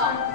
Hey!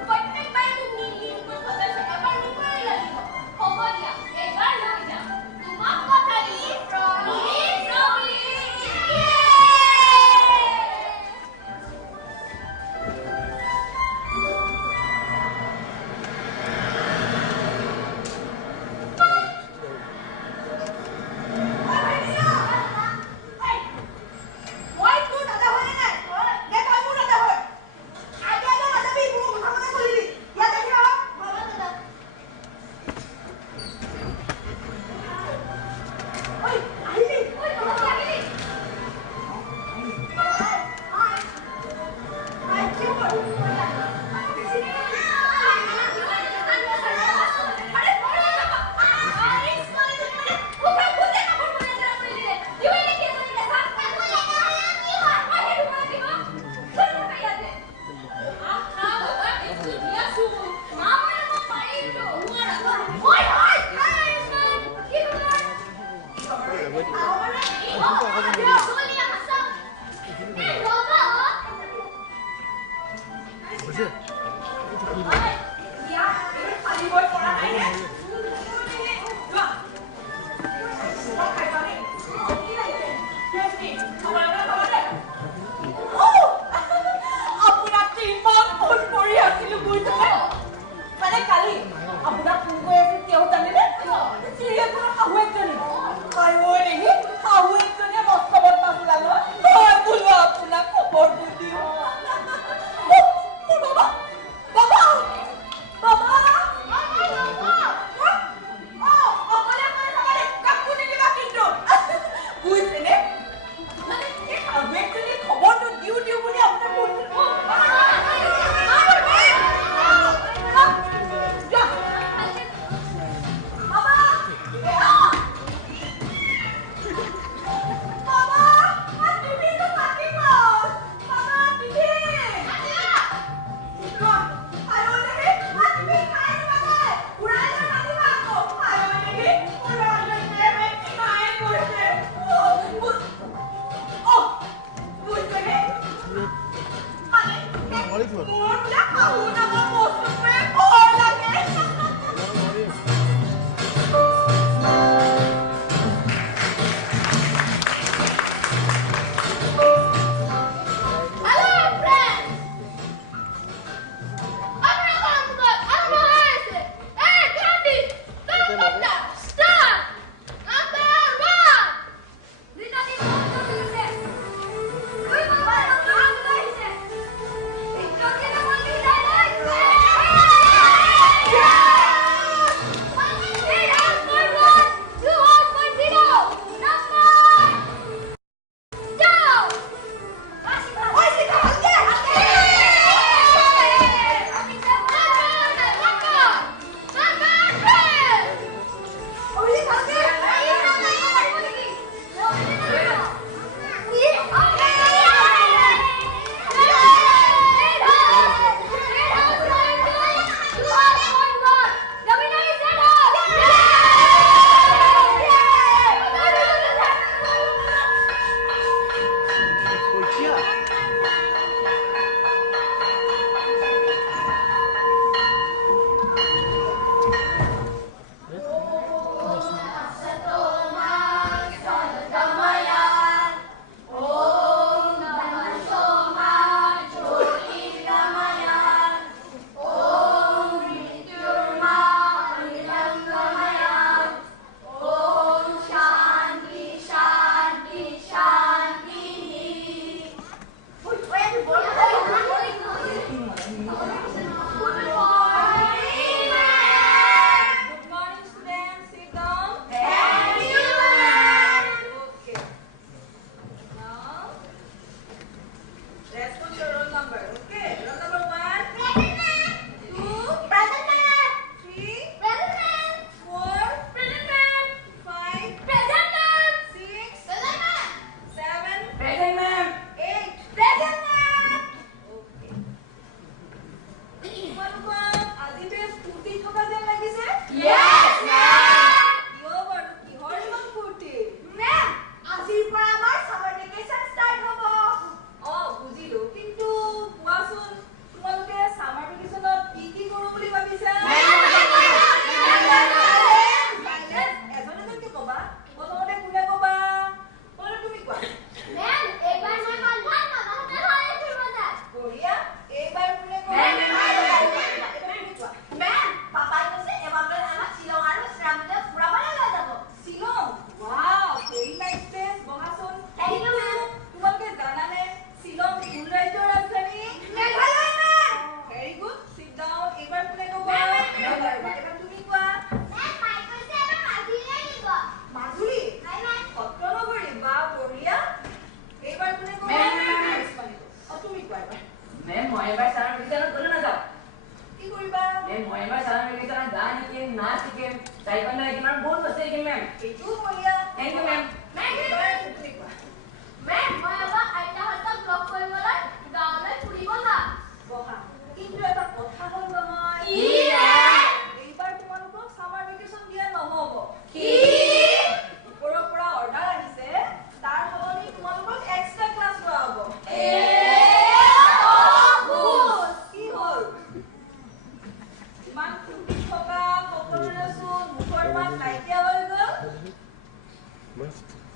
summer vacation golo na jao. Ki koriba? Moi summer vacation gaan hikim, naach hikim, taekwondo hikim aru bahut bostu hikim ma'am. Etu bolia. Thank you ma'am. Ma'am, moi aba aita hatta block koribole gaole puribo na. Boha. Kintu eta kotha hol nohoy. Ki ma'am? Eibar tumalok summer vacation dia nohobo. Ki? Pura order ahise. Tar holoni tumalok extra class loa hobo. Ki hol? Iman kuti thoka kokore sun mukhor mat naikia hoi gol.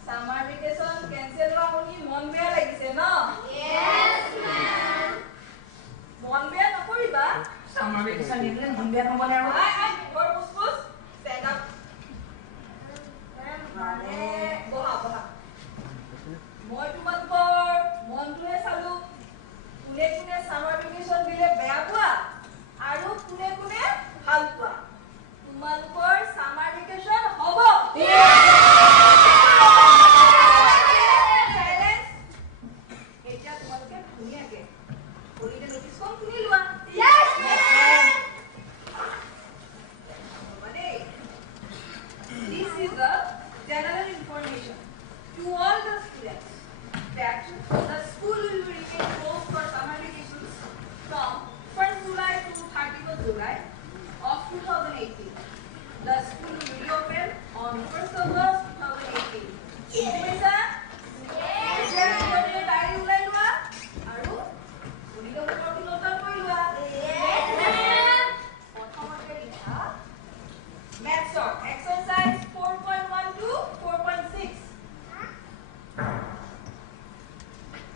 Summer vacation cancel hoa honi mon beya lagise na? Yes ma'am. Mon beya nokoriba. Summer vacation dile mon beya nobone aru. Ai bor muspus stand up. Mane boha. Moi tumalকৰ মনটোৱে চালু কোনে summer vacation দিলে বেয়া পোৱা আৰু কোনে ভাল পোৱা তোমালোকৰ summer vacation হ'ব silence এতিয়া তোমালোকে ধুনীয়াকে হলিডে নোটিছ খন শুনি লোৱা Yes ma'am. This is the general information to all the students that the school will be remain closed for summer vacations from 1st July to 31st July of 2018. The school will reopen on 1st August 2018. Yes. Diary ulai loa aru unike homework note koi loa. Yes ma'am. Prothomate likha maths exercise 4.1 to 4.6.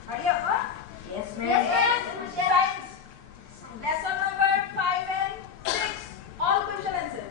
Hurry up, huh? Yes Yes ma'am. ma'am. Science. Lesson number 5 and 6. All question answer.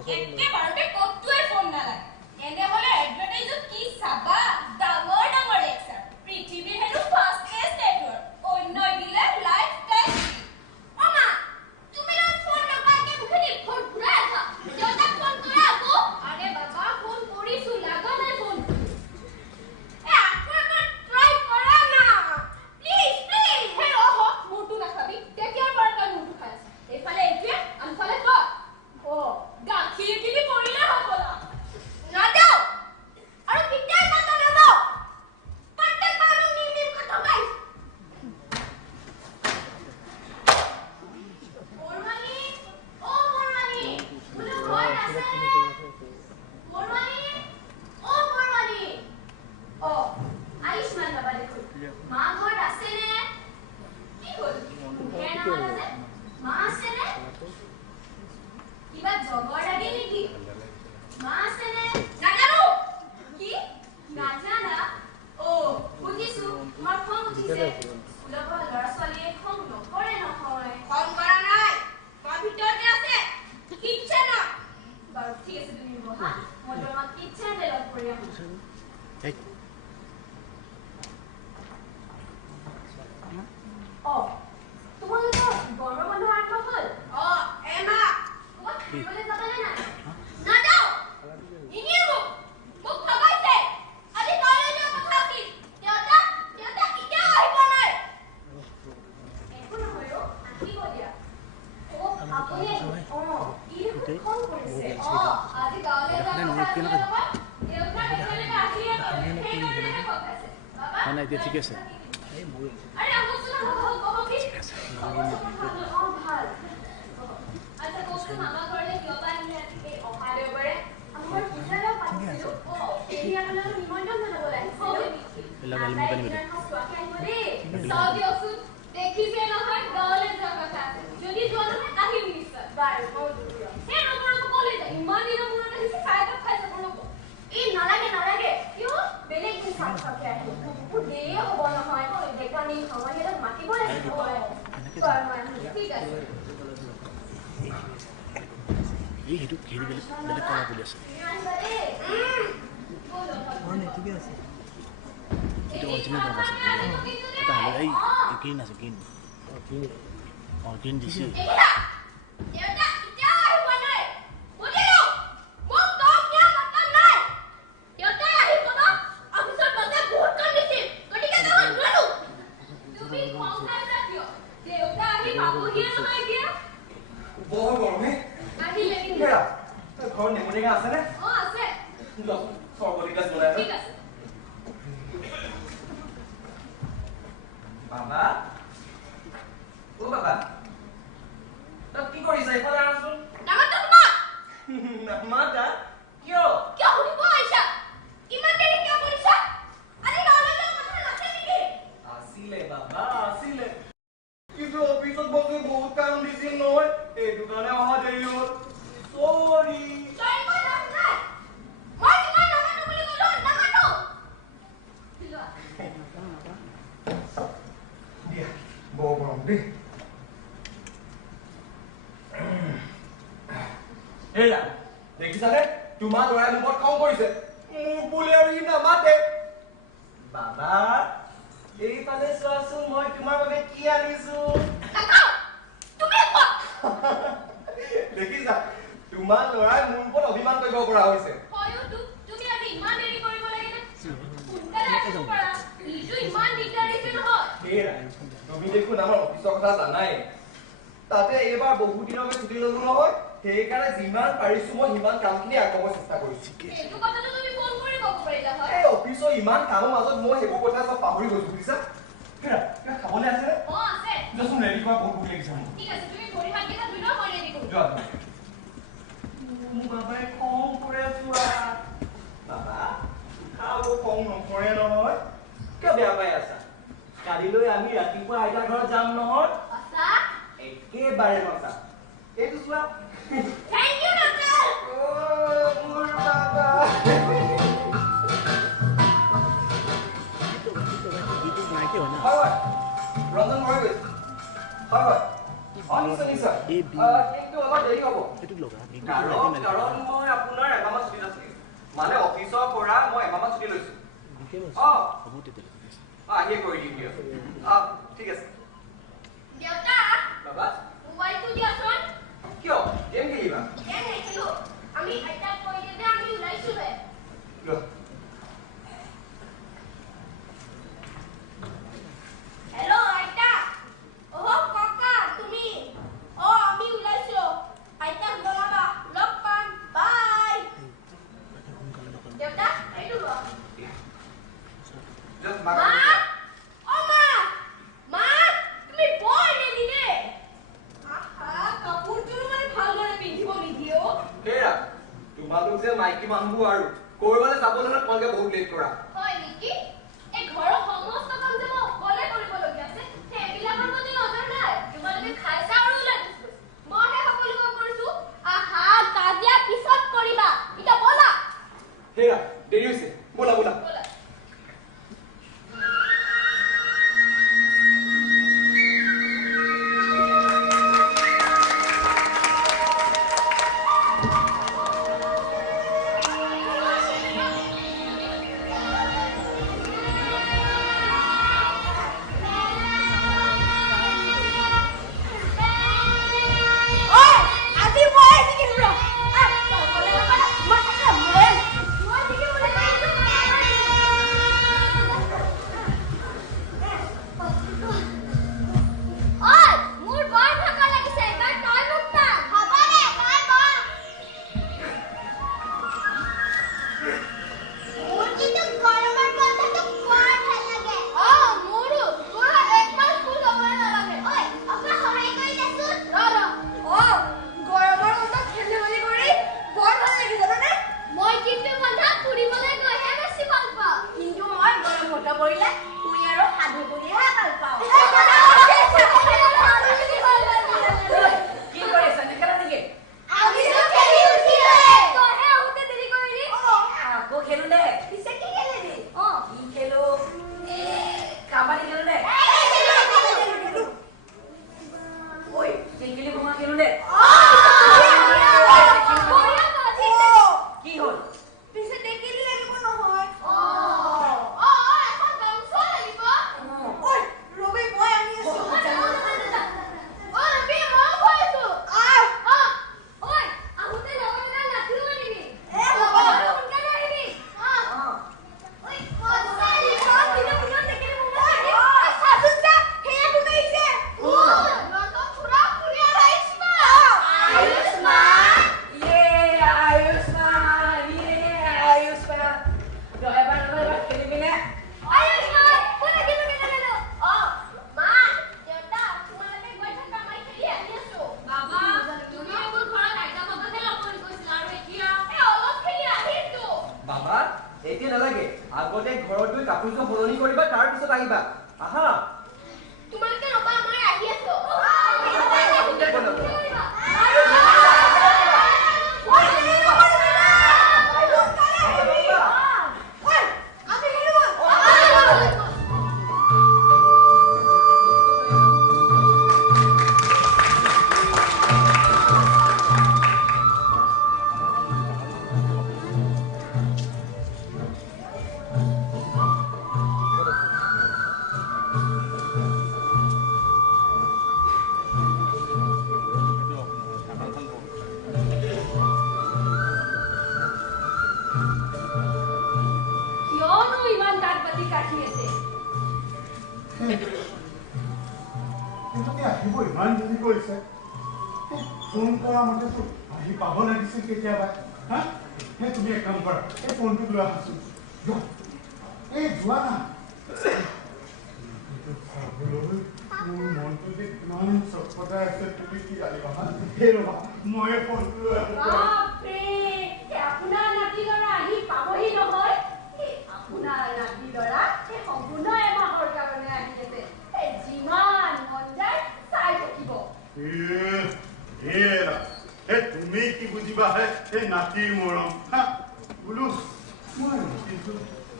একেবাৰতে কতোৱে phone নালাগে এনে হলে এডভাৰটাইজত কি চাবা ডাঙৰ ডাঙৰ lecture পৃথিৱীৰ হেনো ফাষ্টেষ্ট নেটৱৰ্ক অন্য দিলে লাইফ টাইম অমা তুমি না ফোন নকাকে মুখে ফোন ঘুৰাই আছা দেউতাক ফোন কৰা আকৌ আৰে বাবা ফোন কৰিছো লাগা নাই ফোন এ আকৌ এবাৰ ট্ৰাই কৰা না প্লিজ হে ওহ মোটু না খাবি তেতিয়াৰ পৰা তই মোটু খাই আছ এইফালে এতিয়া আনফালে তই ও গাখীৰ কিনি পৰিলে হ'বলা না যাও আৰু কিটাই কথা নাযাও প্ৰত্যেক বাৰ নিম কথা গাই বৰমানি ও বৰমানি বুলো ঘৰ আছে বৰমানি ও বৰমানি ও আয়ুষ্মান বাবা দেখো মা ঘৰ আছে নে কি হ'ল মুখে নামাল আছে মা আছে নে কিবা জগৰ লাগি নেকি মা আছে নে নাজানো কি নাজানা ও বুজিছো তোমাৰ খং উঠিছে স্কুলৰ পৰা ল'ৰা ছোৱালীয়ে খং নকৰে নহয় খং কৰা নাই তোমাৰ ভিতৰতে আছে কিটচেনত বাৰু ঠিক আছে তুমি বহা মই তোমাক কিটচেনতে লগ কৰি আহোঁ অ তোমালোকৰ গৰমৰ বন্ধ আৰম্ভ হ'ল অ এমা ক'ৰবাত ফুৰিবলৈ যাবানে নাই নাযাওঁ নিনিয়ে মোক ভাবাইছে আজি কলেজৰ কথা আছিল দেউতা এতিয়াও আহিব নাই একো নহয় অ আহিব দিয়া অ আপুনি অ ই ফোন কৰিছে অ আজি গাঁৱলৈ যোৱা কথা আছিল নহয় দেউতা একেলগে আহিয়ে গ'ল সেইকাৰণে কথা আছে বাবা নাই এতিয়া ঠিক আছে আরে আমোসনা বাবা কি ও ভাল আচ্ছা কোসে মামা ঘরে কিবা আনি এই অহারে ওপরে আমার পূজাও পাতিছিল ও এই আপনারা নিমন্ত্রণ জানাব লাগিছিল সাউদি অসুদ দেখিছে নহয় গাঁৱলে যোৱা কথা আছে যদি যোৱা নহয় আহিব নিশ্চয় বাৰু বহুত ধুনীয়া সেই নম্বৰটো ক'লে যায় ইমান দিনৰ মূৰত আহিছে খাই যাব ৰ'ব এই নালাগে কিয় বেলেগ কি খাব খাকে আহিব বহুত দেৰি হ'ব নহয় দেখানি সময়ত মাতিব লাগিব ঠিক আছে এই হেতু ঘেৰি বেলেগ কলা বুলি আছে ঠিকে আছে এটা অৰিজিনেল দাম আছে এটা হলে এই গ্ৰীণ আছে গ্ৰীণ গ্ৰীণ দিছে বাবা ও বাবা তই কি কৰিছা এইফালে আহাচোন নামাতা কিয় শুনিব আহিছা ইমান দেৰি কিয় কৰিছা আজি গাঁৱলৈ যোৱা কথা নাছিল নেকি আছিলে বাবা আছিলে কিন্তু অফিসত বসে বহুত কাম দিছিল নহয় এইটো কাৰণে অহা দেৰি হ'ল সৰি দেখিছানে তোমাৰ ল'ৰাই মুখত খং কৰিছে মোক বোলে আৰু ই নামাতে বাবা এইফালে চোৱাচোন মই তোমাৰ বাবে কি আনিছো দেখিছা তোমাৰ ল'ৰাই মোৰ ওপৰত অভিমান কৰিব পৰা হৈছে তুমি দেখোন আমাৰ অফিচৰ কথা জানাই তাতে এইবাৰ বহু দিনলৈ ছুটি ললো নহয় সেইকাৰণে যিমান পাৰিছো মই সিমান কামখিনি আগবঢ়াব চেষ্টা কৰিছো এই অফিচৰ ইমান কামৰ মাজত মই সেইবোৰ কথা চব পাহৰি গৈছো বুজিছা খাবলৈ আছে যাচোন ৰেডি কৰা বহুত ভোক লাগিছে মোৰ বাবাই খং কৰে চোৱা বাবা খাব খং নকৰে নহয় কিয় বেয়া পাই আছা কালিলৈ আমি ৰাতিপুৱা আইতাৰ ঘৰত যাম নহয় একেবাৰে সঁচা এইটো চোৱা মোৰ বাবা নাইকিয়া হয় না হয় ৰঞ্জন মৰি গৈছে হয় নিশ্চয় এই কিন্তু অলপ দেৰি হ'ব এইটো লগা কাৰণ মই আপোনাৰ এমাহমান ছুটীত আছিলোঁ মানে অফিচৰ পৰা মই এমাহমান ছুটী লৈছোঁ হ'ব তেতিয়া আহিয়ে কৰি দিম দিয়ক ঠিক আছে দেউতা বাবা মোবাইলটো দিয়াচোন কিয় গেম খেলিবা গেম নেখেলো আমি আইতাক কৈ দিওঁ যে আমি ওলাইছোহে হেল্ল' আইতা ককা তুমি আমি ওলাইছো আইতাক জনাবা লগ পাম বাই দেউতা এইটো লোৱা মা মা তুমি বৰ ৰেডি নে কাপোৰটো মানে ভালদৰে পিন্ধিব নিদিয়ে হেৰা তোমালোক যে মাইকী মানুহবোৰ আৰু কৰবালৈ যাবলৈ হ'লে তোমালোকে বহুত লেট কৰা হয় নেকি এই ঘৰৰ সমস্ত কাম যে মই অকলে কৰিবলগীয়া আছে সেইবিলাকৰ প্ৰতি নজৰ নাই তোমালোকে খাইছা আৰু ওলাই গৈছো মইহে সকলো কাম কৰিছো আহা কাজিয়া পিছত কৰিবা এতিয়া বলা হেৰা দেৰি হৈছে বলা বলা বলা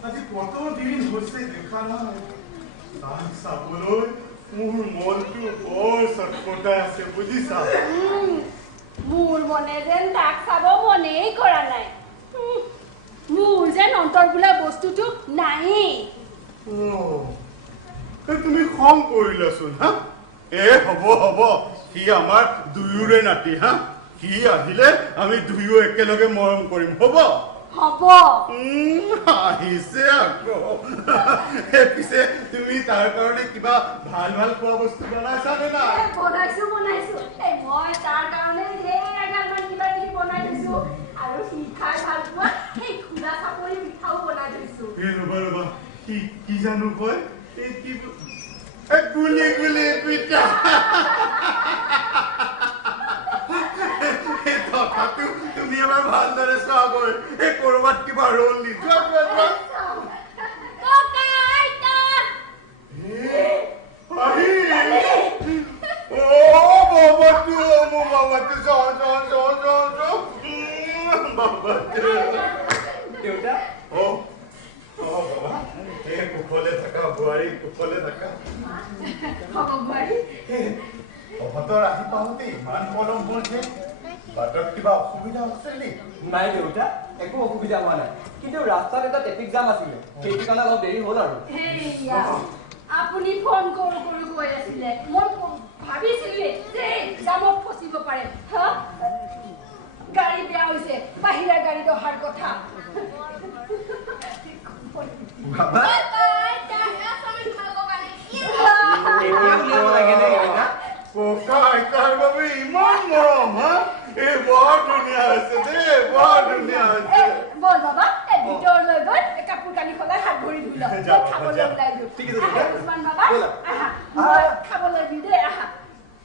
আজি কত দিন হচ্ছে দেখা নাই তাই চাবলৈ মোৰ মনটো বৰ চটপটাই আছে বুজিছা মোৰ মনে যেন তাক চাব মনেই কৰা নাই মোৰ যেন অন্তৰ বোলা বস্তুটো নাই তুমি খং কৰিলাচোন হা হ'ব সি আমাৰ দুয়োৰে নাতি হা সি আহিলে আমি দুয়ো একেলগে মৰম কৰিম হ'ব আহিছে আকৌ পিছে তুমি তাৰ কাৰণে কিবা ভাল ভাল খোৱা বস্তু বনাইছা নে নাই বনাইছো মই তাৰ কাৰণে কিবা কিবি বনাই থৈছো আৰু সি খাই ভাল পোৱা সেই খুৰা চাপৰি মিঠাও বনাই থৈছো ৰবা কি জানো কয় এই কি গুলি গুলি পিঠা তুমি এবাৰ ভালদৰে চোৱাগৈ এই কৰবাত কিবা ৰোল দি যোৱা কুশলে থাকা বোৱাৰী কুশলে থাকা তহঁতৰ আহি পাওঁতে ইমান পলম হ'ল যে বাটত কিবা অসুবিধা হৈছে নেকি নাই দেউতা একো অসুবিধা হোৱা নাই কিন্তু ৰাস্তাত এটা ট্ৰেফিক জাম আছিলে সেইটো কাৰণে অলপ দেৰি হ'ল আৰু আপুনি ফোন কৰো কৈ আছিলে মই ভাবিছিলো যে জামত ফচিব পাৰে গাড়ী বেয়া হৈছে বাহিৰা গাড়ীত অহাৰ কথা ককা আইতাৰ বাবে ইমান মৰম হা এই বৰ ধুনীয়া হৈছে দেই বৰ ধুনীয়া হৈছে বল বাবা ভিতৰলৈ গৈ কাপোৰ কানি সলাই হাত ভৰি ধুই লওঁ খাবলৈ ওলাই দিওঁ আয়ুষ্মান বাবা আহা মই খাবলৈ দিওঁ দেই আহা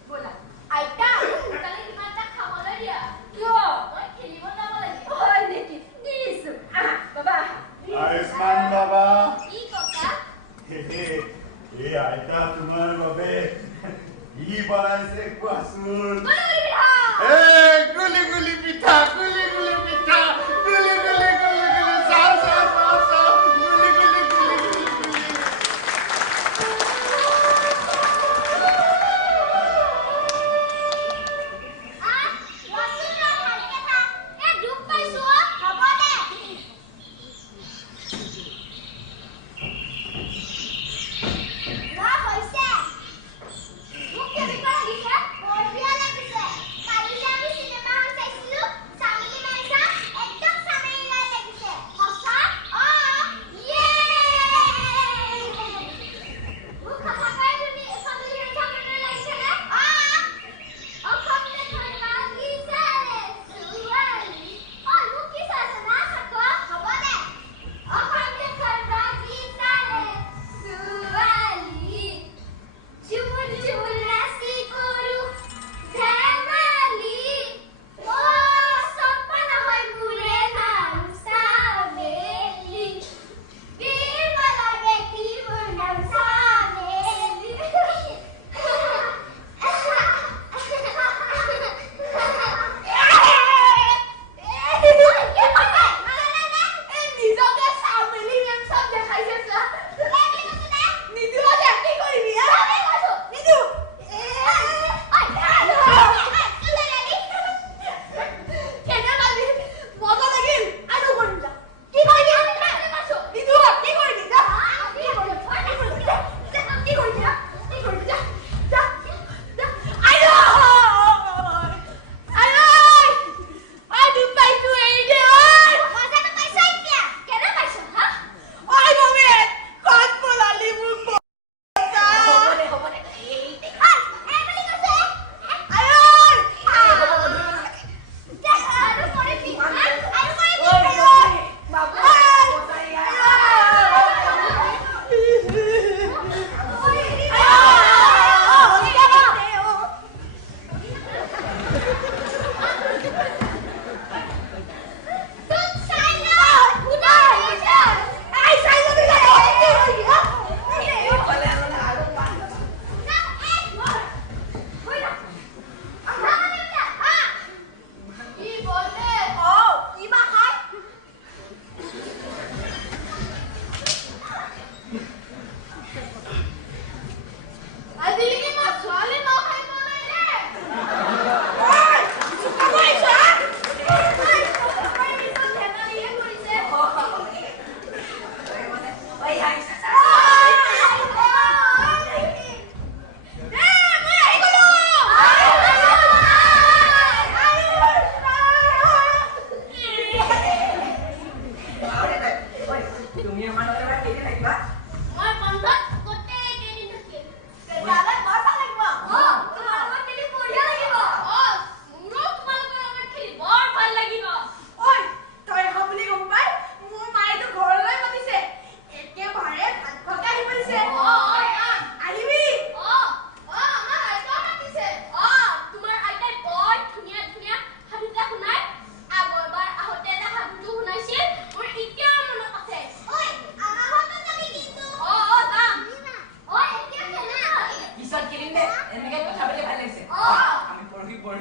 ব'লা আইতা সোনকালে কিমান এটা খাবলৈ দিয়া কিয় মই খেলিব যাব লাগিব হয় নেকি দিছো আহা বাবা আহা আয়ুষ্মান বাবা কি ককা এই আইতা তোমাৰ বাবে কি বনাইছে কোৱাচোন গুলি গুলি পিঠা গুলি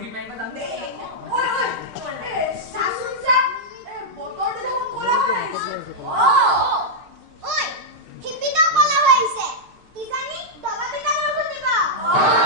বৰশী মাৰিব যাম দেই ঐ চাচোন চা বতৰটো দেখোন ক'লা হৈ আহিছে ঐ হিপিটো কলা হৈ আহিছে কিজানি দবা পিটা বৰষুণ দিব ঐ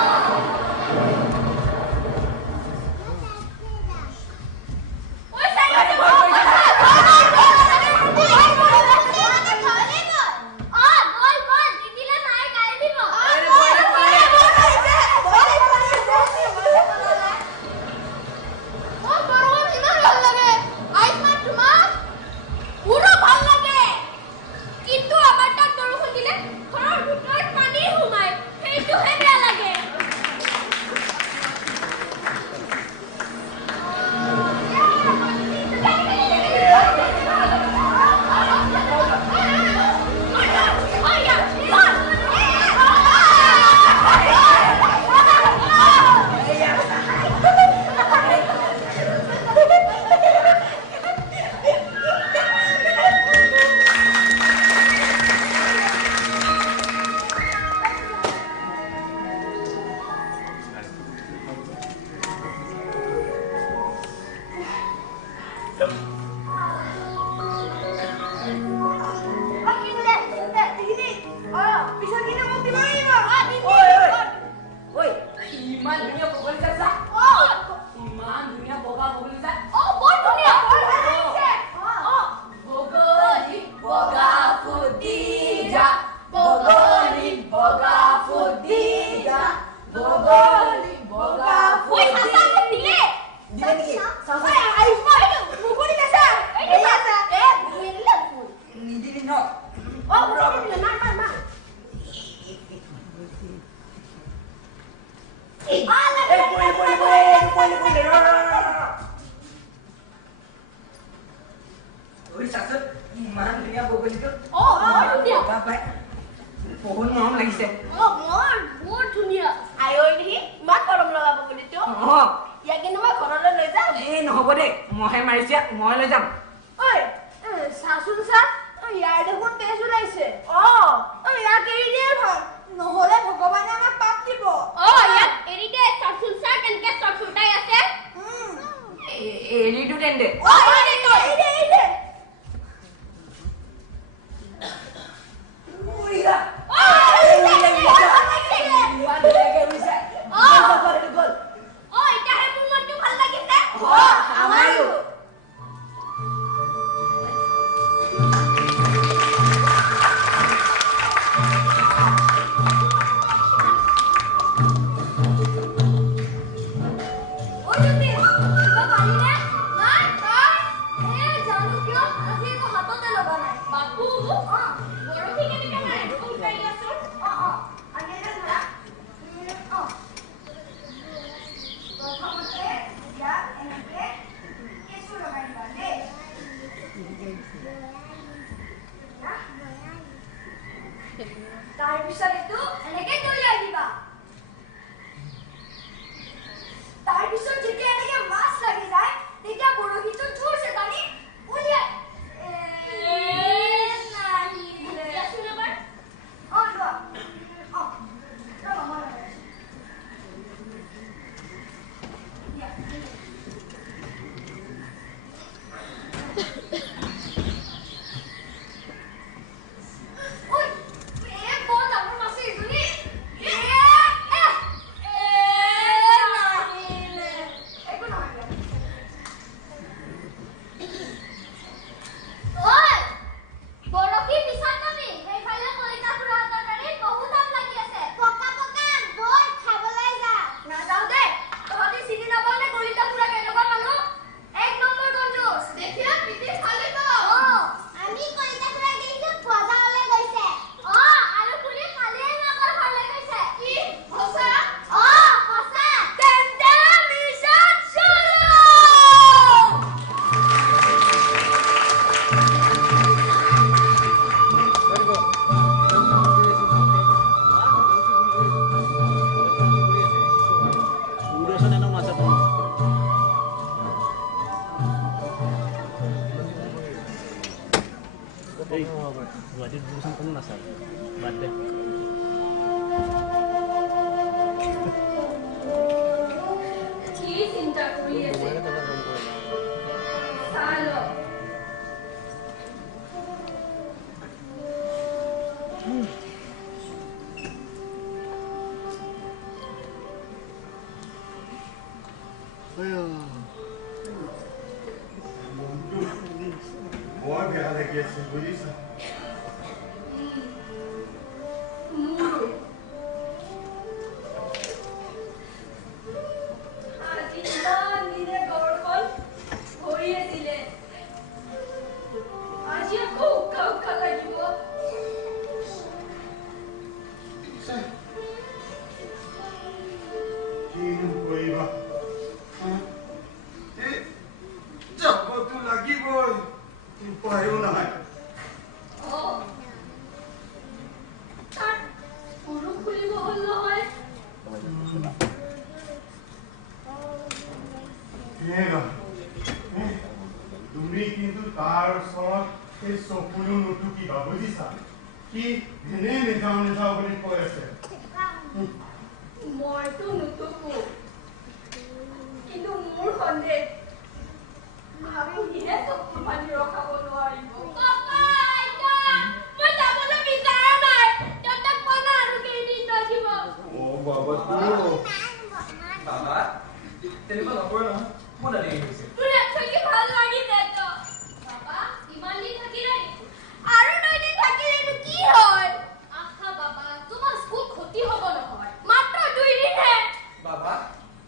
গুৱাহাটীত বুচোন কোনো নাচায় বাদ দে কি চিন্তা কৰি আছে চালো বৰ বেয়া লাগি আছে বুজিছা তুমি কিন্তু তাৰ ওচৰত এই চকুলো নুটুকিবা বুজিছা কি এনে নেযাওঁ বুলি কৈ আছে মইতো নুটুকো কিন্তু মোৰ সন্দেহ আপুনিহে চকু পানী ৰখাব নোৱাৰিব তেনেকুৱা নকৰে নহয় মই দাদি গৈছে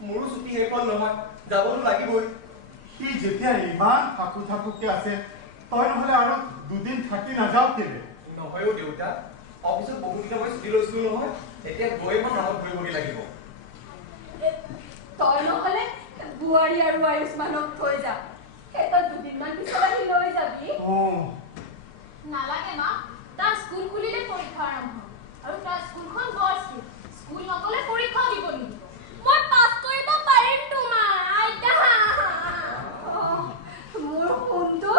মোৰো ছুটি শেষ হ'ল নহয় যাবতো লাগিবই সি যেতিয়া ইমান থাকুকে আছে তই নহলে আৰু দুদিন থাকি নাযাও কেলে নহয়ও দেউতা অফিচত বহুদিন মই ছুটি লৈছিলো নহয় এতিয়া গৈ মই নামত ঘূৰিবগৈ লাগিব তই নহলে বুৱাৰী আৰু আয়ুষ্মানক থৈ যা এটা দুদিনমান পিছত আহি লৈ যাবি নালাগে মা তাৰ স্কুল খুলিলে পৰীক্ষা আৰম্ভ আৰু তাৰ স্কুলখন বৰ স্কুল নগলে পৰীক্ষা দিব নিদিব মই পাছ কৰিব পাৰিম তোমাৰ আইতা মোৰ ফোনটো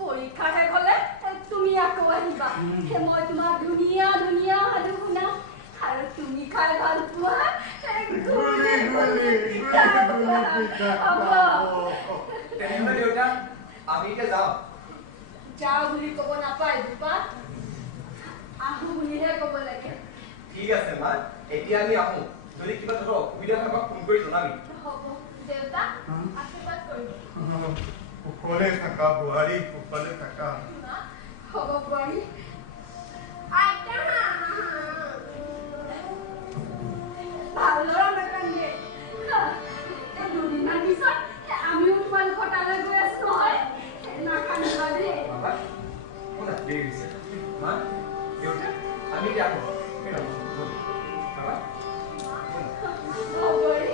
পৰীক্ষা শেষ হলে তুমি আকৌ আহিবা মই তোমাক ধুনীয়া সাধু শুনাম আৰু তুমি খাই ভাল পোৱা তেনেহ'লে দেউতা আমি এতিয়া যাওঁ যাওঁ বুলি ক'ব নাপায় দুপাত আহো বুলিহে ক'ব লাগে ঠিক আছে মা এতিয়া আমি আহোঁ যদি কিবা ধৰ অসুবিধা হয় আমাক ফোন কৰি জনাবি হ'ব দেউতা আশীৰ্বাদ কৰিবি কুশলে থাকা বুহাৰী কুশলে থাকা হ'ব বুৱাৰী আইতা ভাল ল'ৰা নাকান্দে দুদিনমান পিছত আমিও তোমালোকৰ তালৈ গৈ আছো নহয় নাকান্দিবা দেই বাবা শুনা দেৰি হৈছে মা দেউতা আমি এতিয়া আহোঁ বাবা বুৱাৰী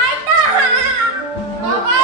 আইতা বাবা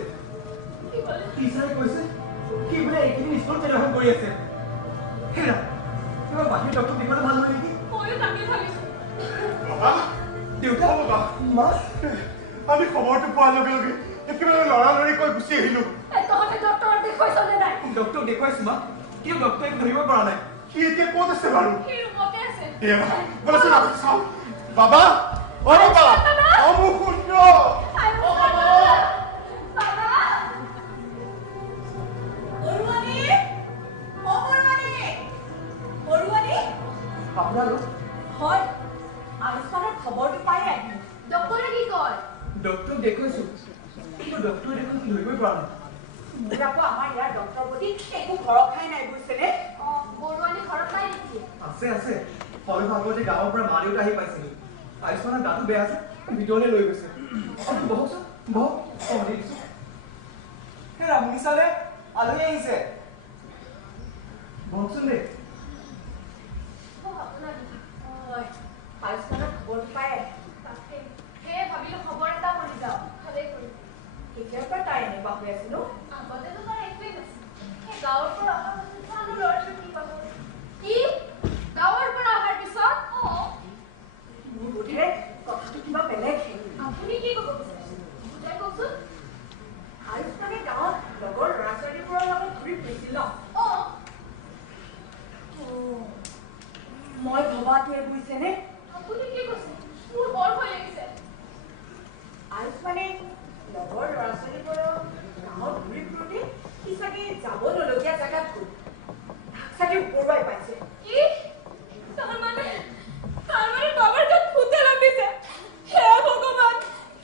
কৈছে টিচাৰে কৈছে কি বোলে এইখিনি স্কুল টেলিফোন কৰি আছে হেৰা কিবা বাকী ডক্টৰ দিবলৈ ভাল হয় নেকি ময়ো তাকে ভাবিছো বাবা দেউতা বাবা মা আমি খবৰটো পোৱাৰ লগে লগে একেবাৰে লৰালৰি কৈ গুচি আহিলো তহঁতে ডক্টৰক দেখুৱাইছনে নাই ডক্টৰ দেখুৱাইছো মা কিন্তু ডক্টৰে ধৰিব পৰা নাই সি এতিয়া ক'ত আছে বাৰু সি ৰুমতে আছে বলচোন আপুনি চাওঁ বাবা অ বাবা অ মোৰ পুত্ৰ আপোনালোক হয় আয়ুষ্মানৰ খবৰটো পাই আহিলো ডক্টৰে কি কয় ডক্টৰক দেখুৱাইছো কিন্তু ডক্টৰে দেখোন ধৰিবই পৰা নাই মোৰ আকৌ আমাৰ ইয়াৰ ডক্টৰ প্ৰতি একো ভৰসাই নাই বুজিছেনে বৰুৱানী ঘৰত নাই নেকি আছে আছে ফল ভাগতে গাঁৱৰ পৰা মা দেউতা আহি পাইছেহি আয়ুষ্মানৰ গাটো বেয়া আছে ভিতৰলৈ লৈ গৈছে বহকচোন বহক দিছো হেৰা শুনিছানে আলহী আহিছে বহকচোন দেই আয়ুষ্মানৰ খবৰটো পাই আহিলো সেয়ে ভাবিলো খবৰ এটা কৰি যাওঁ ভালেই কৰিম কেতিয়াৰ পৰা তাই এনেকুৱা হৈ আছিলো আগতেতো তাৰ একোৱেই নাছিল সেই গাঁৱৰ পৰা অহাৰ পিছত জানো ল'ৰা ছোৱালী পাব কি গাঁৱৰ পৰা অহাৰ পিছত মোৰ বোধেৰে কথাটো কিবা বেলেগ আপুনি কি ক'ব বিচাৰিছে বুজাই কওকচোন আয়ুষ্মানে গাঁৱত লগৰ ল'ৰা ছোৱালীবোৰৰ লগত ঘূৰি ফুৰিছিল ন মই ভবাটোৱে বুজিছেনে আপুনি কি কৈছে মোৰ বৰ ভয় লাগিছে আয়ুষ্মানে লগৰ ল'ৰা ছোৱালীবোৰৰ গাঁৱত ঘূৰি ফুৰোতে সি চাগে যাব নলগীয়া জেগাত গ'ল তাক চাগে ওপৰুৱাই পাইছে কি তাৰমানে বাবাৰ গাত ভূতে লাগিছে হে ভগৱান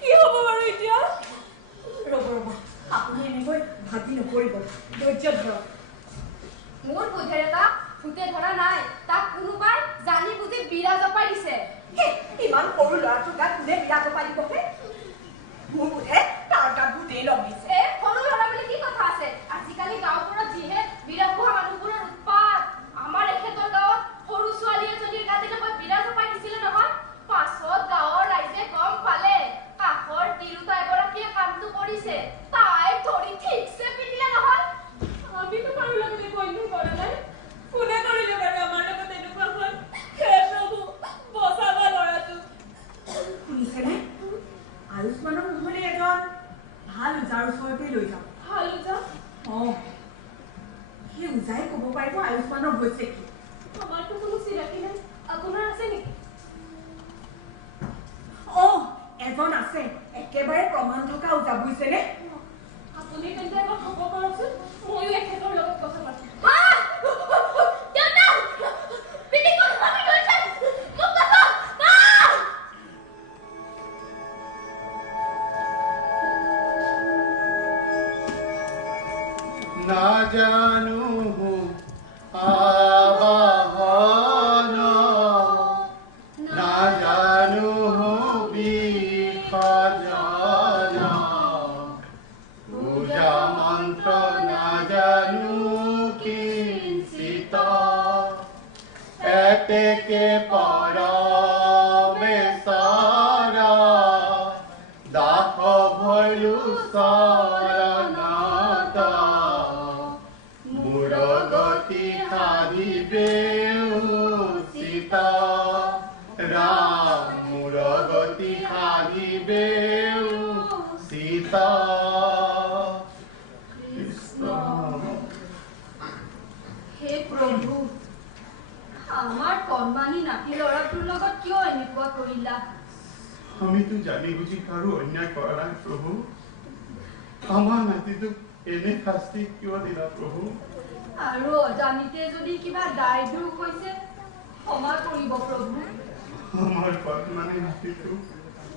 কি হ'ব বাৰু এতিয়া ৰ'ব আপুনি এনেকৈ ভাগি নকৰিব ধৈৰ্য ধৰক মোৰ বোধেৰে তাক ভূতে ধৰা নাই তাক কোনোবাই জানি বুজি বিৰা জপাই দিছে ইমান সৰু ল'ৰাটোৰ গাত কোনে বিৰা জপাই দিবহে মোৰ বোধে তাৰ গাত ভূতেই লগ দিছে সৰু ল'ৰা বুলি কি কথা আছে আজিকালি গাঁওবোৰত যিহে বিৰা পোহা মানুহবোৰৰ উৎপাত আমাৰ এখেতৰ গাঁৱত সৰু ছোৱালী এজনীৰ গাত এনেকৈ বিৰা জপাই দিছিলে নহয় পাছত গাঁৱৰ ৰাইজে গম পালে কাষৰ তিৰোতা এগৰাকীয়ে কামটো কৰিছে তাই ধৰি ঠিকছে পিটিলে নহয় আমিতো কাৰো লগতে বন্ধু কৰা নাই কোনে কৰিলে বাৰু আমাৰ লগত এনেকুৱা হ'ল হে প্ৰভু বচাবা ল'ৰাটো শুনিছেনে আয়ুষ্মানৰ নহ'লে এজন ভাল ওজাৰ ওচৰতে লৈ যাওঁ ভাল যা সেই ওজাই ক'ব পাৰিব আয়ুষ্মানৰ হৈছে কি আমাৰতো কোনো চিনাকি নাই আপোনাৰ আছে নেকি এজন আছে একেবাৰে প্ৰমাণ থকা ওজা বুজিছেনে আপুনি তেন্তে এবাৰ খবৰ কৰকচোন ময়ো এখেতৰ লগত কথা পাতিম না জানো আবাহন না জানো বিসর্জন পূজা মন্ত্র না জানো কিঞ্চিত এতেকে পরমেশ্বর দাস ভৈলু শরণত মূৰ গতি সাধিবে উচিত ৰাম মূৰ গতি সাধিবে উচিত কৃষ্ণ হে প্ৰভু আমাৰ কণমানি নাতি ল'ৰাটোৰ লগত কিয় এনেকুৱা কৰিলা আমিতো জানি বুজি কাৰো অন্যায় কৰা নাই প্ৰভু আমাৰ নাতিটোক এনে শাস্তি কিয় দিলা প্ৰভু আৰু অজানিতে যদি কিবা দায় দুখ হৈছে ক্ষমা কৰিব প্ৰভু আমাৰ কণমানি নাতিটো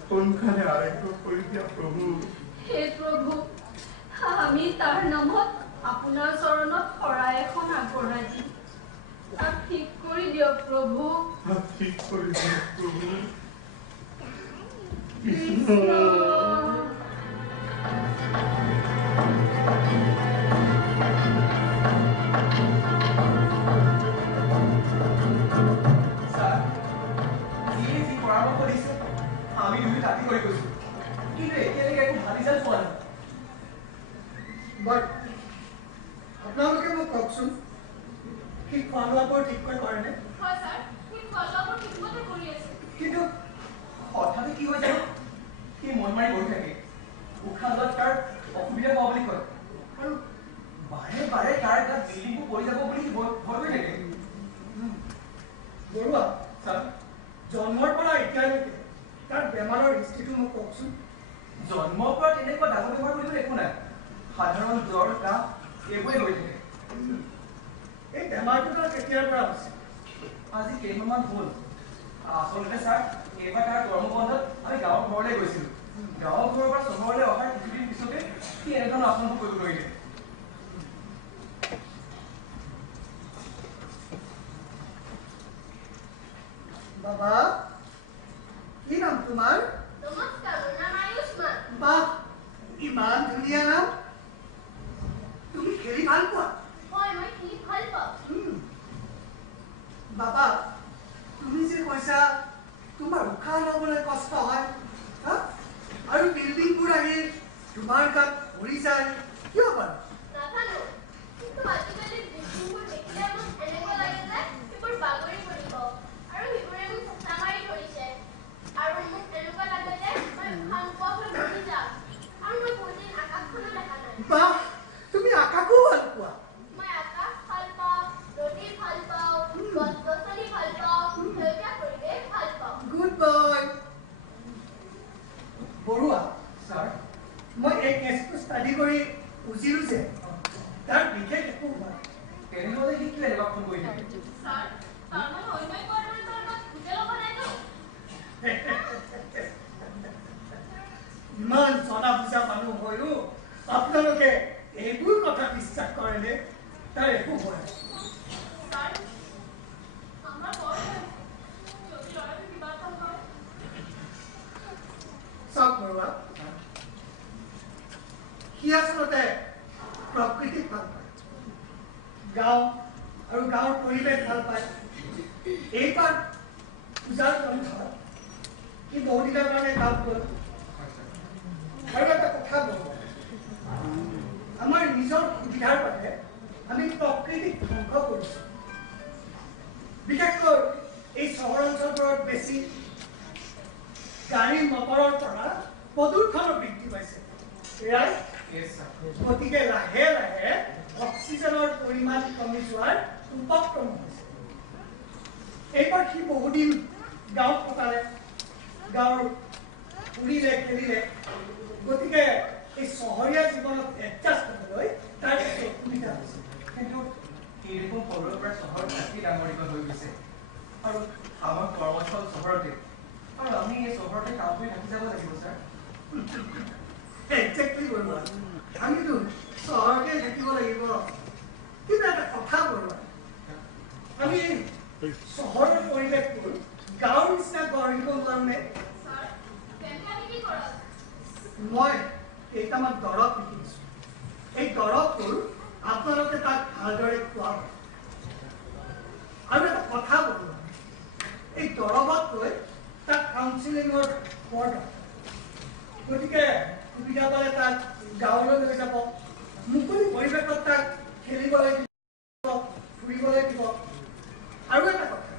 সোনকালে আৰোগ্য কৰি দিয়া প্ৰভু হে প্ৰভু আমি তাৰ নামত আপোনাৰ চৰণত শৰাই এখন আগবঢ়াই দিম তাক ঠিক কৰি দিয়ক প্ৰভু ঠিক কৰি দিয়া প্ৰভু কৃষ্ণ আমি দুই ৰাতি কৰি গৈছো কিন্তু এতিয়ালৈকে একো ভাল ৰিজাল্ট পোৱা নাই बर আপোনালোকে মোক কওকচোন কি খোৱা লোৱাবোৰ ঠিককৈ কৰেনে হয় স্যাৰ কি কলাবোৰ ঠিকমতে কৰি আছে কিন্তু হঠাতে কি হৈ যায় সি মন মাৰি বহি থাকে উশাহ লোৱাত তাৰ অসুবিধা হোৱা বুলি কয় আৰু বাৰে বাৰে তাৰ গাত বিল্ডিংবোৰ পৰি যাব বুলি সি ভয় কৰি থাকে বৰুৱা ছাৰ জন্মৰ পৰা এতিয়ালৈকে তাৰ বেমাৰৰ হিষ্ট্ৰীটো মোক কওকচোন জন্মৰ পৰা তেনেকুৱা ডাঙৰ বেমাৰ বুলিবলৈ একো নাই সাধাৰণ জ্বৰ কাহ এইবোৰে হৈ থাকে এই বেমাৰটো তাৰ কেতিয়াৰ পৰা হৈছে আজি কেইমাহমান হ'ল আচলতে ছাৰ এইবাৰ তাৰ কৰ্মবন্ধত আমি গাঁৱৰ ঘৰলৈ গৈছিলোঁ গাঁৱৰ ঘৰৰ পৰা চহৰলৈ অহাৰ কিছুদিন পিছতে সি এনেধৰণৰ আচৰণবোৰ কৰিব ধৰিলে বাবা কি নাম তোমাৰ নমস্কাৰ মোৰ নাম আয়ুষ্মান বাহ ইমান ধুনীয়া নাম তুমি খেলি ভাল পোৱা হয় মই খেলি ভাল পাওঁ বাবা তুমি যে কৈছা তোমাৰ উশাহ ল'বলৈ কষ্ট হয় হা আৰু বিল্ডিংবোৰ আহি তোমাৰ গাত পৰি যায় কিয় বাৰু নাজানো কিন্তু আজিকালি বিল্ডিংবোৰ দেখিলে মোৰ এনেকুৱা লাগে যে সেইবোৰ বাগৰি পৰিব আৰু সেইবোৰে মোক চেঁচা মাৰি ধৰিছে আৰু মোক এনেকুৱা লাগে যে মই উশাহ নোপোৱাকৈ মৰি যাম আৰু মই বহুদিন আকাশখনো দেখা নাই বাহ তুমি আকাশো ভাল পোৱা মই আকাশ ভাল পাওঁ নদী ভাল পাওঁ গছ-গছনি ভাল পাওঁ সেউজীয়া পৰিৱেশ ভাল পাওঁ গুড বয় বৰুৱা ছাৰ মই এই কেছটো ষ্টাডি কৰি বুজিলো যে তাৰ বিশেষ একো হোৱা নাই তেনেহ'লে সি কিয় এনেকুৱা ফোন কৰি থাকে স্যার তার মানে অন্যায় করার মানে তোর না খুঁজে লব নাই তো ইমান জনা বুজা মানুহ হৈও আপোনালোকে এইবোৰ কথা বিশ্বাস কৰেনে তাৰ একো হোৱা নাই স্যাৰ আমাৰ বড় হয়েছে যদি লড়াইতে বিবাদ হয় চাওক বৰুৱা সি আচলতে প্ৰকৃতিক ভাল পায় গাঁও আৰু গাঁৱৰ পৰিৱেশ ভাল পায় এইবাৰ পূজাৰ বন্ধত সি বহুদিনৰ কাৰণে গাঁৱত গ'ল আৰু এটা কথা বৰুৱা আমাৰ নিজৰ সুবিধাৰ বাবে আমি প্ৰকৃতিক ধ্বংস কৰিছোঁ বিশেষকৈ এই চহৰ অঞ্চলবোৰত বেছি গাড়ী মটৰৰ পৰা প্ৰদূষণৰ বৃদ্ধি পাইছে ৰাইট Yes, sir. গতিকে লাহে লাহে অক্সিজেনৰ পৰিমাণ কমি যোৱাৰ উপক্ৰম হৈছে এইবাৰ সি বহুদিন গাঁৱত কটালে গাঁৱৰ ফুৰিলে খেলিলে গতিকে এই চহৰীয়া জীৱনত এডজাষ্ট হ'বলৈ তাৰ কিছু অসুবিধা হৈছে কিন্তু সি দেখোন সৰুৰে পৰা চহৰত থাকি ডাঙৰ দীঘল হৈ গৈছে আৰু আমাৰ কৰ্মস্থল চহৰতে আৰু আমি এই চহৰতে কাম কৰি থাকি যাব লাগিব ছাৰ একজেক্টলি বৰুৱা আমিতো চহৰতে থাকিব লাগিব কিন্তু এটা কথা বৰুৱা আমি চহৰৰ পৰিৱেশবোৰ গাঁৱৰ নিচিনা গঢ় দিব নোৱাৰোনে স্যাৰ তেন্তে আমি কি কৰা মই কেইটামান দৰৱ লিখি দিছোঁ এই দৰৱবোৰ আপোনালোকে তাক ভালদৰে খুৱাব আৰু এটা কথা বলুৱা এই দৰৱতকৈ তাক কাউন্সিলিঙৰ বৰ দৰকাৰ গতিকে সুবিধা পালে তাক গাঁৱলৈ লৈ যাব মুকলি পৰিৱেশত তাক খেলিবলৈ দিব ফুৰিবলৈ দিব আৰু এটা কথা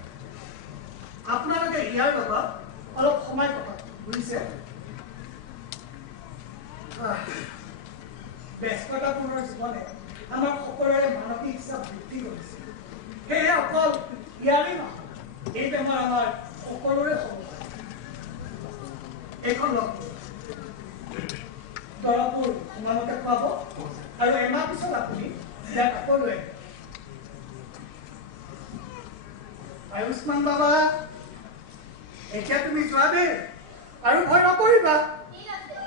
আপোনালোকে ইয়াৰ লগত অলপ সময় কটাব বুজিছে ব্যস্ততাপূৰ্ণ জীৱনে আমাৰ সকলোৰে মানসিক চাপ বৃদ্ধি কৰিছে সেয়ে অকল ইয়াৰেই নহয় এই বেমাৰ আমাৰ সকলোৰে হ'ব পাৰে এইখন লগ দৰৱবোৰ সময়মতে খুৱাব আৰু এমাহ পিছত আপুনি ইয়াত আকৌ লৈ আহিব আয়ুষ্মান বাবা এতিয়া তুমি যোৱা দেই আৰু ভয় নকৰিবা ঠিক আছে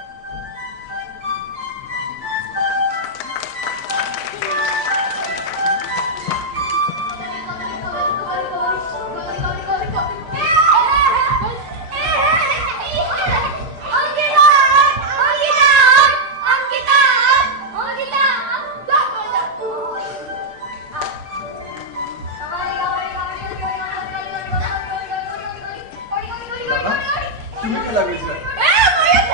তুমি খেলা গৈছিলা মই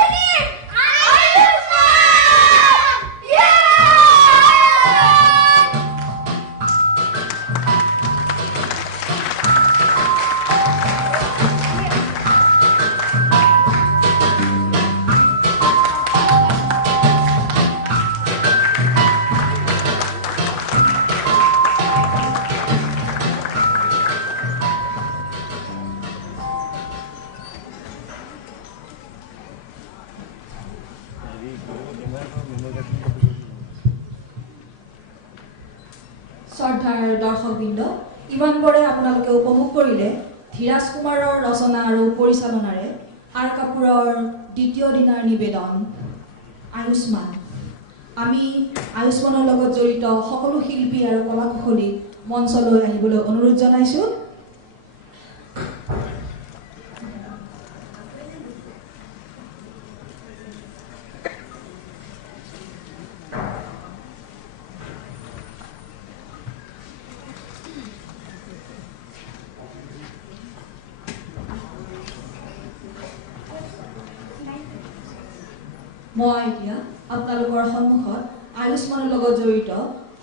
শ্ৰদ্ধাৰ দৰ্শকবৃন্দ, ইমানপৰে আপোনালোকে উপভোগ কৰিলে ধীৰাজ কুমাৰৰ ৰচনা আৰু পৰিচালনাৰে আৰ কাপুৰৰ দ্বিতীয় দিনাৰ নিবেদন আয়ুষ্মান। আমি আয়ুষ্মানৰ লগত জড়িত সকলো শিল্পী আৰু কলা কুশলীক মঞ্চলৈ আহিবলৈ অনুৰোধ জনাইছোঁ। মই এতিয়া আপোনালোকৰ সন্মুখত আয়ুষ্মানৰ লগত জড়িত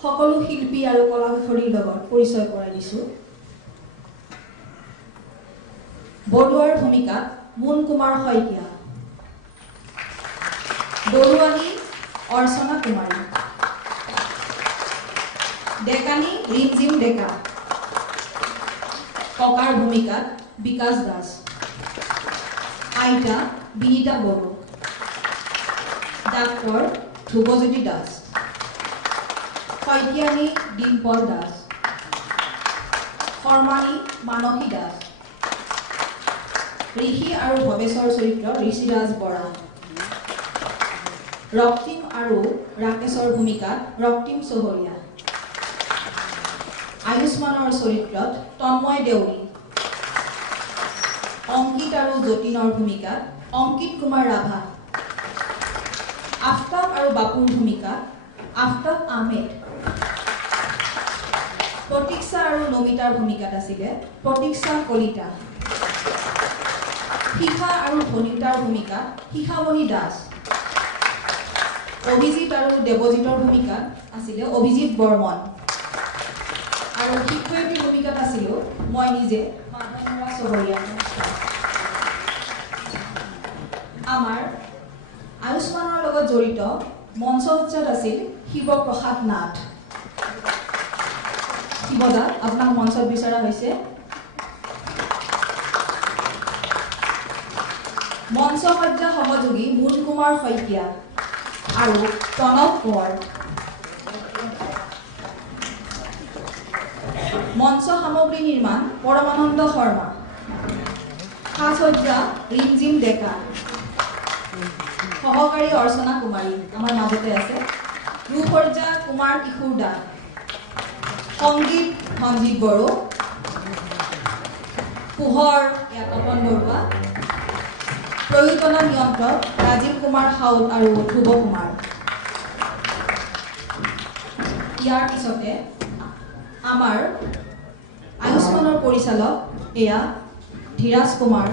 সকলো শিল্পী আৰু কলা কুশলীৰ লগত পৰিচয় কৰাই দিছোঁ। বৰুৱাৰ ভূমিকাত মুন কুমাৰ শইকীয়া, বৰুৱানী অৰ্চনা কুমাৰী, ডেকানী ৰিমজিম ডেকা, ককাৰ ভূমিকাত বিকাশ দাস, আইতা বিনীতা বড়ো, ডাক্তৰ ধ্ৰুৱজ্যোতি দাস, শইকীয়ানী ডিম্পল দাস, শৰ্মানী মানসী দাস, ঋষি আৰু ভৱেশ্বৰ চৰিত্ৰ ঋষিৰাজ বৰা, ৰক্তিম আৰু ৰাকেশৰ ভূমিকাত ৰক্তিম চহৰীয়া, আয়ুষ্মানৰ চৰিত্ৰত তন্ময় দেউৰী, অংকিত আৰু যতীনৰ ভূমিকাত অংকিত কুমাৰ ৰাভা, আফতাব আৰু বাপুৰ ভূমিকাত আফতাব আহমেদ, প্ৰতীক্ষা আৰু নমিতাৰ ভূমিকাত আছিলে প্ৰতীক্ষা কলিতা, শিখা আৰু ধনিতাৰ ভূমিকাত শিখামণি দাস, অভিজিত আৰু দেৱজিতৰ ভূমিকাত আছিলে অভিজিত বৰ্মন, আৰু শিক্ষয়িত্ৰীৰ ভূমিকাত আছিলোঁ মই নিজে মাধৱৰা চহৰীয়া। আমাৰ আয়ুষ্মানৰ লগত জড়িত মঞ্চসজ্জাত আছিল শিৱপ্ৰসাদ নাথ। শিৱদা, আপোনাক মঞ্চত বিচৰা হৈছে। মঞ্চসজ্জা সহযোগী মুন কুমাৰ শইকীয়া আৰু প্ৰণৱ কোঁৱৰ। মঞ্চ সামগ্ৰী নিৰ্মাণ পৰমানন্দ শৰ্মা। সাজসজ্জা ৰিমজিম ডেকা। সহকাৰী অৰ্চনা কুমাৰী আমাৰ মাজতে আছে। ৰূপসজ্জা কুমাৰ কিশোৰ দাস। সংগীত সঞ্জীৱ বড়ো। পোহৰ তপন বৰুৱা। প্ৰয়োজনা নিয়ন্ত্ৰক ৰাজীৱ কুমাৰ সাউদ আৰু ধ্ৰুৱ কুমাৰ। ইয়াৰ পিছতে আমাৰ আয়ুষ্মানৰ পৰিচালক এয়া ধীৰাজ কুমাৰ।